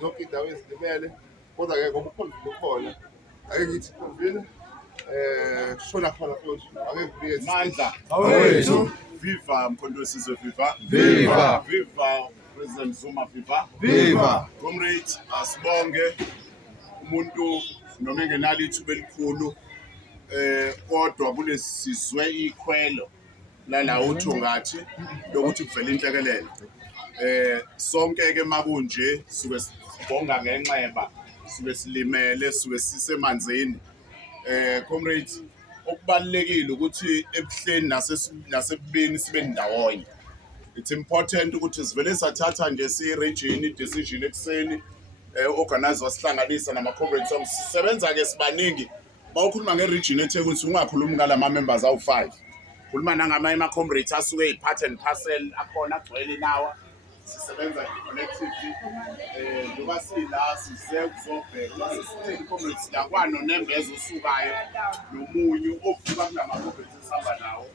zonke iy'ndawo ezilimele, kodwa-ke ngoba ukhona ukhona, ake ngithi khona shona khona futhi ake ngibike Mandla awethu, Viva Mkhonto weSizwe Viva Viva. Viva President Zuma Viva Viva. Comrade asibonge umuntu noma engenalo ithuba elikhulu kodwa kulesizwe ikhwelo lala uthungathi lokuthi kuvela inhlekelele sonke ke makunje suke sibonga ngenxeba suke silimele suke sisemanzini comrades okubalekile ukuthi ebuhleni nasebubini sibe ndawonye. It's important ukuthi sivele sathatha nje si-region i-decision ekuseni organize wasihlanganisa nama-comrades sisebenza ke sibaningi bawukhuluma nge-region eThekwini ungakhulumi ngalama members awu5 khuluma nangamanye ama-comrades asuke yi-part and parcel akhona agcwele nawa sisebenza collectively njoba sila size kuzobheka basesiningi comrades yakwano nembezo osukayo nomunyu ovuka kulama-comrades esihamba nawo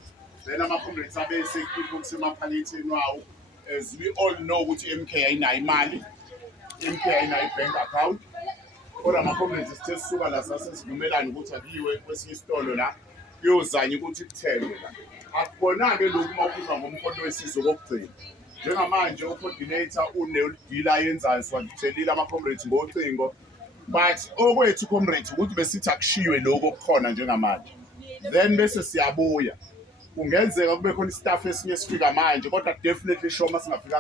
then ama-comrades abesekhipha kusemaphaketheni wawo as we all know ukuthi MK ayinayo imali MK ayinayo i-bank account kodwa ama-comrades sithe sisuka la sasesivumelana ukuthi akuyiwe kwesinye isitolo la kuyozanya ukuthi kuthengwe la akubona-ke lokhu uma ukhuluma ngomkhonto wesizwe kokugcina njengamanje u-coordinator unedila ayenzayo siwatshelile ama-comrades ngocingo but okwethu comrades ukuthi besithi akushiwe lokhu okukhona njengamanje then bese siyabuya kungenzeka kube khona istaff esinye sifika manje kodwa definitely sure uma singafikanga